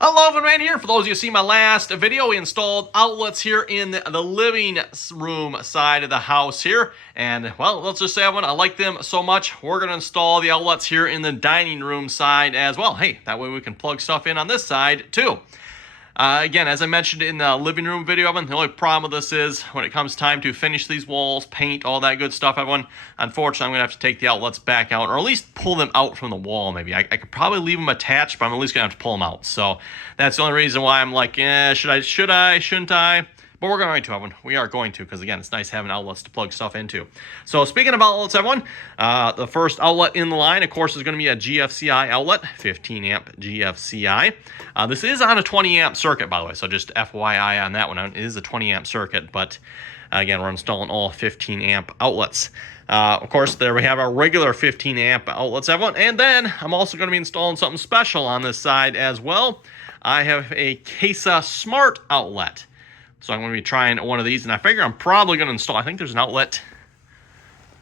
Hello, man here. For those of you who see my last video, we installed outlets here in the living room side of the house here. And, well, let's just say I like them so much, we're going to install the outlets here in the dining room side as well. Hey, that way we can plug stuff in on this side, too. Again, as I mentioned in the living room video, everyone, the only problem with this is when it comes time to finish these walls, paint, all that good stuff, everyone, unfortunately, I'm going to have to take the outlets back out, or at least pull them out from the wall, maybe. I could probably leave them attached, but I'm at least going to have to pull them out. So that's the only reason why I'm like, should I, shouldn't I? But we're going to, everyone. We are going to, because, again, it's nice having outlets to plug stuff into. So, speaking of outlets, everyone, the first outlet in the line, of course, is going to be a GFCI outlet, 15-amp GFCI. This is on a 20-amp circuit, by the way, so just FYI on that one. It is a 20-amp circuit, but, again, we're installing all 15-amp outlets. Of course, there we have our regular 15-amp outlets, everyone. And then I'm also going to be installing something special on this side as well. I have a Kasa Smart Outlet. So I'm going to be trying one of these, and I figure I'm probably going to install, I think there's an outlet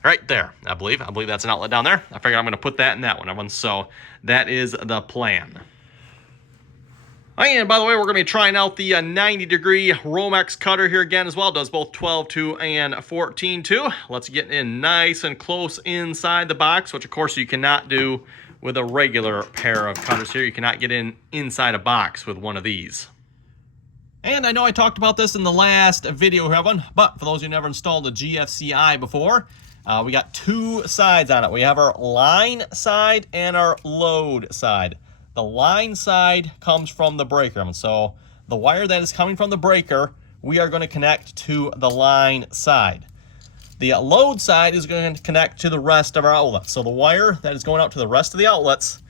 right there, I believe that's an outlet down there. I figure I'm going to put that in that one, everyone. So that is the plan. And by the way, we're going to be trying out the 90-degree Romex cutter here again as well. It does both 12-2 and 14-2. Let's get in nice and close inside the box, which of course you cannot do with a regular pair of cutters here. You cannot get inside a box with one of these. And I know I talked about this in the last video, everyone, but for those who never installed a GFCI before, we got two sides on it. We have our line side and our load side. The line side comes from the breaker. So the wire that is coming from the breaker, we are going to connect to the line side. The load side is going to connect to the rest of our outlets. So the wire that is going out to the rest of the outlets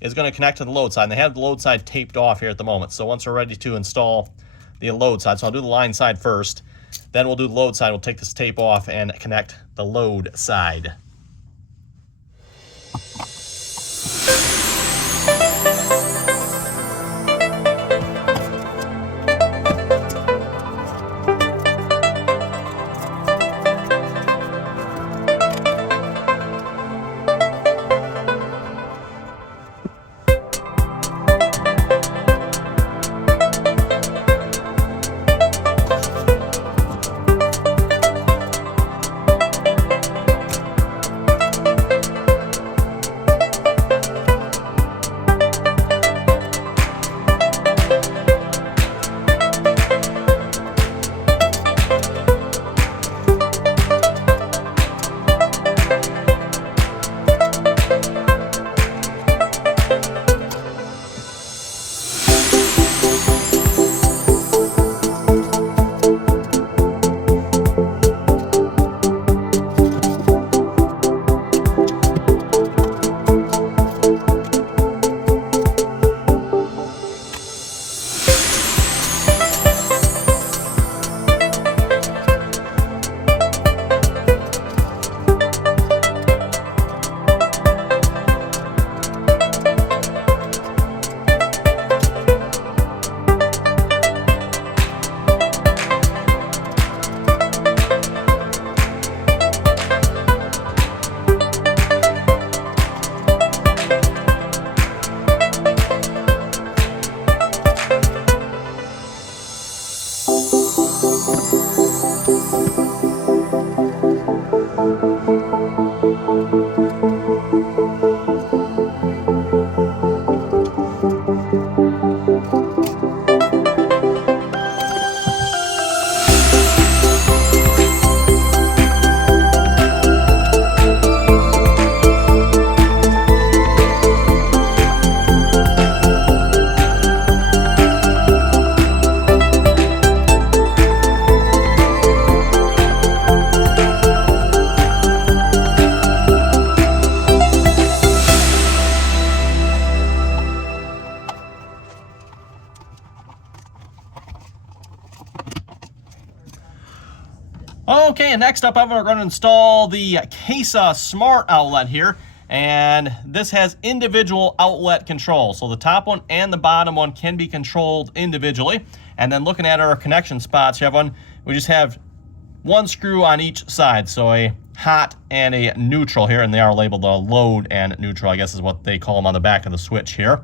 is going to connect to the load side. And they have the load side taped off here at the moment. So once we're ready to install the load side, so I'll do the line side first, then we'll do the load side. We'll take this tape off and connect the load side. Okay, and next up, I'm going to install the Kasa Smart Outlet here. And this has individual outlet control. So the top one and the bottom one can be controlled individually. And then looking at our connection spots, you have one, we just have one screw on each side. So a hot and a neutral here, and they are labeled load and neutral, I guess is what they call them on the back of the switch here.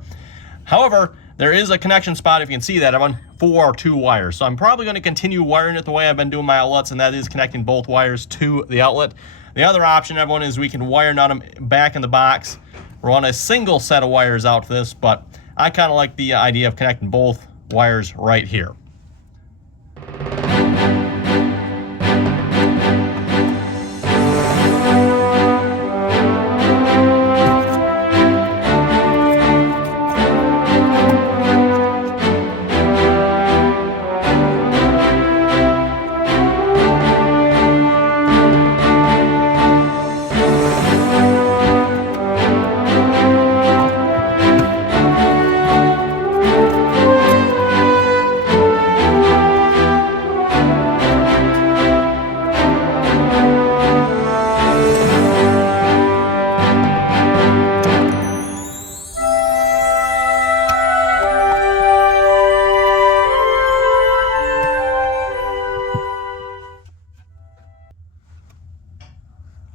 However, there is a connection spot, if you can see that, everyone, for 2 wires. So I'm probably going to continue wiring it the way I've been doing my outlets, and that is connecting both wires to the outlet. The other option, everyone, is we can wire nut them back in the box, run a single set of wires out to this, but I kind of like the idea of connecting both wires right here.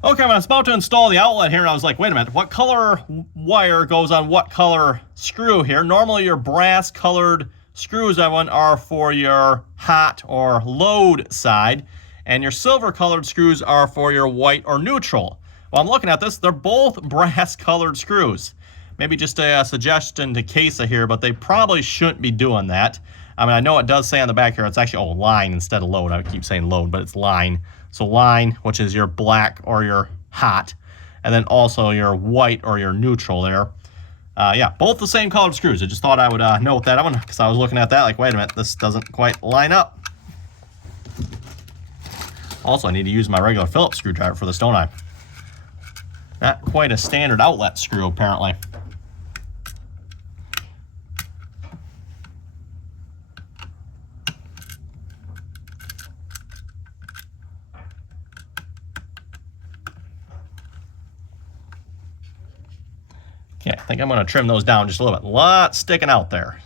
Okay, when I was about to install the outlet here, I was like, wait a minute, what color wire goes on what color screw here? Normally your brass colored screws, everyone, are for your hot or load side, and your silver colored screws are for your white or neutral. Well, I'm looking at this, they're both brass colored screws. Maybe just a suggestion to Kasa here, but they probably shouldn't be doing that. I mean, I know it does say on the back here, it's actually, line instead of load. I keep saying load, but it's line. So line, which is your black or your hot, and then also your white or your neutral there. Yeah, both the same colored screws. I just thought I would note that one, because I was looking at that like, wait a minute, this doesn't quite line up. Also, I need to use my regular Phillips screwdriver for this, don't I? Not quite a standard outlet screw, apparently. Okay, I think I'm going to trim those down just a little bit. A lot sticking out there.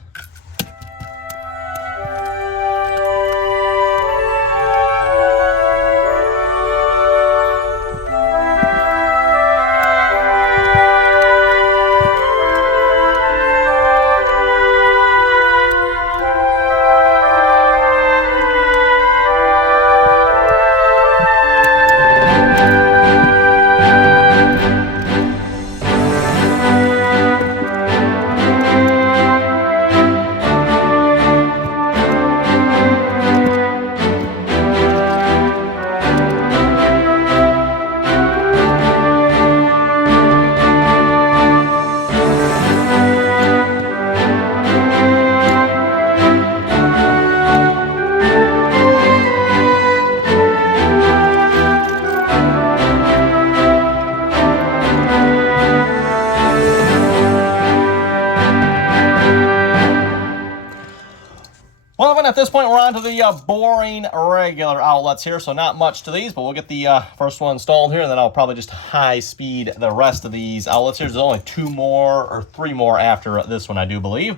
Well, at this point, we're on to the boring regular outlets here, so not much to these, but we'll get the first one installed here, and then I'll probably just high-speed the rest of these outlets here. There's only 2 more or 3 more after this one, I do believe.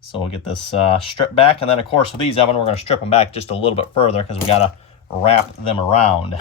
So we'll get this stripped back, and then, of course, with these, Evan, we're going to strip them back just a little bit further because we got to wrap them around.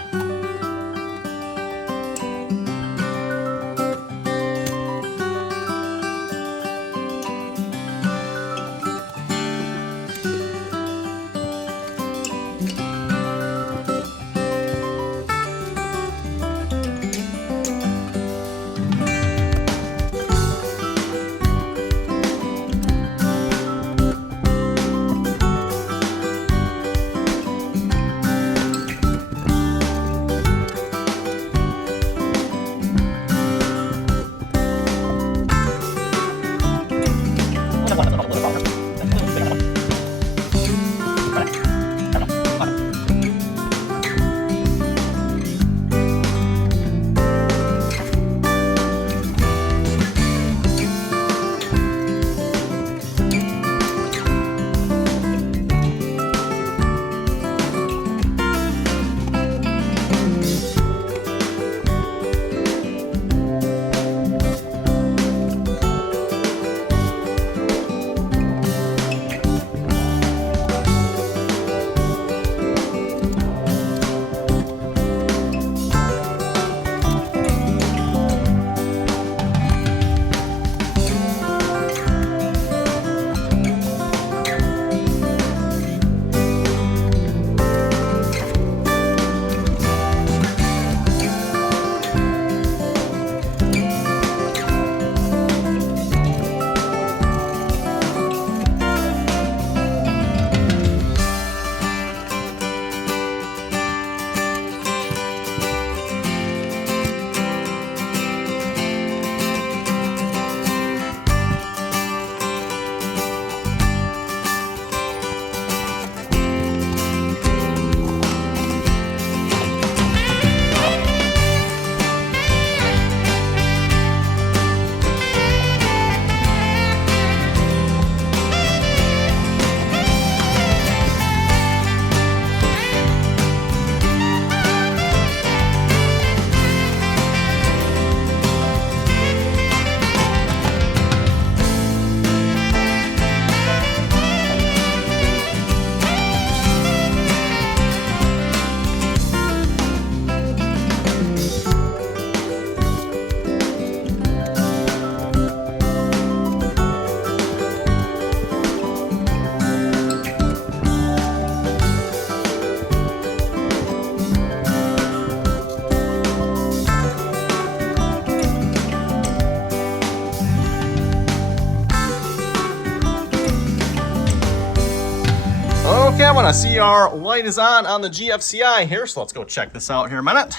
Okay, I want to see our light is on the GFCI here, so let's go check this out here a minute.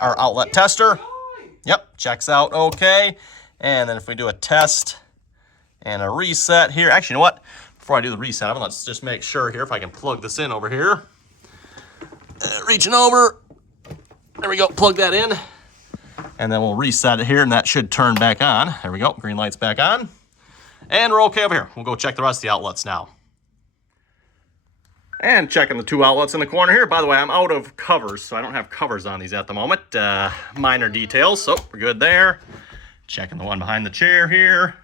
Our outlet tester. Yep, checks out okay. And then if we do a test and a reset here, actually, you know what? Before I do the reset, let's just make sure here if I can plug this in over here. Reaching over. There we go, plug that in. And then we'll reset it here, and that should turn back on. There we go, green light's back on. And we're okay over here. We'll go check the rest of the outlets now. And checking the two outlets in the corner here. By the way, I'm out of covers, so I don't have covers on these at the moment. Minor details, so we're good there. Checking the one behind the chair here.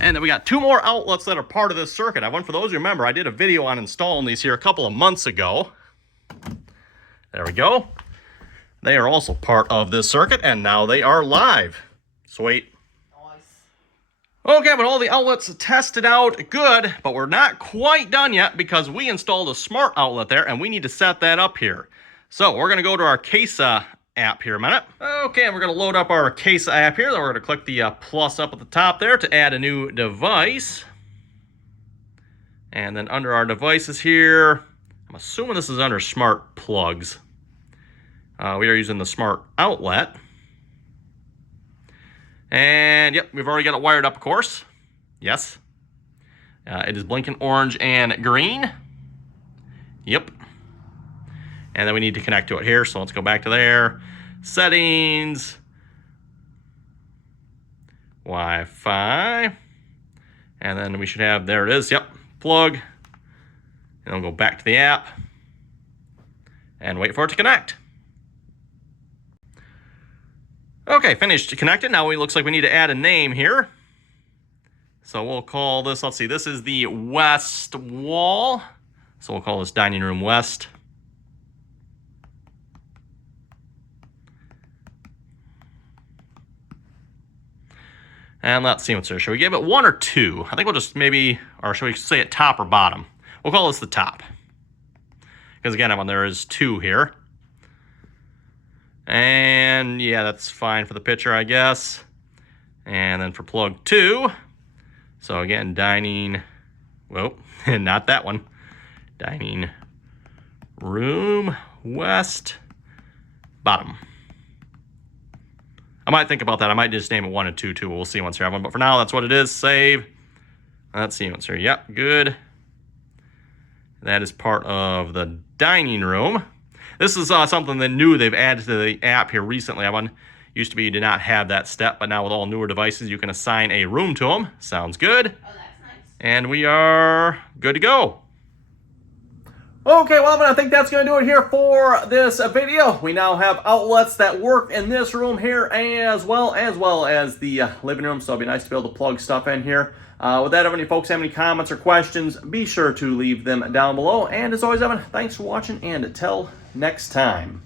And then we got two more outlets that are part of this circuit. For those who remember, I did a video on installing these here a couple of months ago. There we go. They are also part of this circuit, and now they are live. Sweet. Okay, but all the outlets tested out good, but we're not quite done yet because we installed a smart outlet there, and we need to set that up here. So we're going to go to our Kasa app here a minute. Okay, and we're going to load up our Kasa app here. Then we're going to click the plus up at the top there to add a new device. And then under our devices here, I'm assuming this is under smart plugs. We are using the smart outlet. And yep, we've already got it wired up, of course. Yes. It is blinking orange and green. Yep. And then we need to connect to it here. So let's go back to there. Settings. Wi-Fi. And then we should have, there it is. Yep. Plug. And we'll go back to the app. And wait for it to connect. Okay, finished connected. Now it looks like we need to add a name here. So we'll call this, let's see, this is the west wall. So we'll call this dining room west. And let's see what's there. Should we give it 1 or 2? I think we'll just maybe, or should we say it top or bottom? We'll call this the top. Because again, there is 2 here. And yeah, that's fine for the picture, I guess. And then for plug 2, so again, dining, whoa, not that one. Dining room west bottom. I might think about that. I might just name it 1 and 2 too. We'll see once we have one. But for now, that's what it is. Save. Let's see what's here. Yep, good. That is part of the dining room. This is something that new they've added to the app here recently. Used to be you did not have that step, but now with all newer devices, you can assign a room to them. Sounds good. Oh, that's nice. And we are good to go. Okay, well, I think that's going to do it here for this video. We now have outlets that work in this room here as well as the living room, so it'll be nice to be able to plug stuff in here. With that, if any folks have any comments or questions, be sure to leave them down below. And as always, Evan, thanks for watching, and until next time.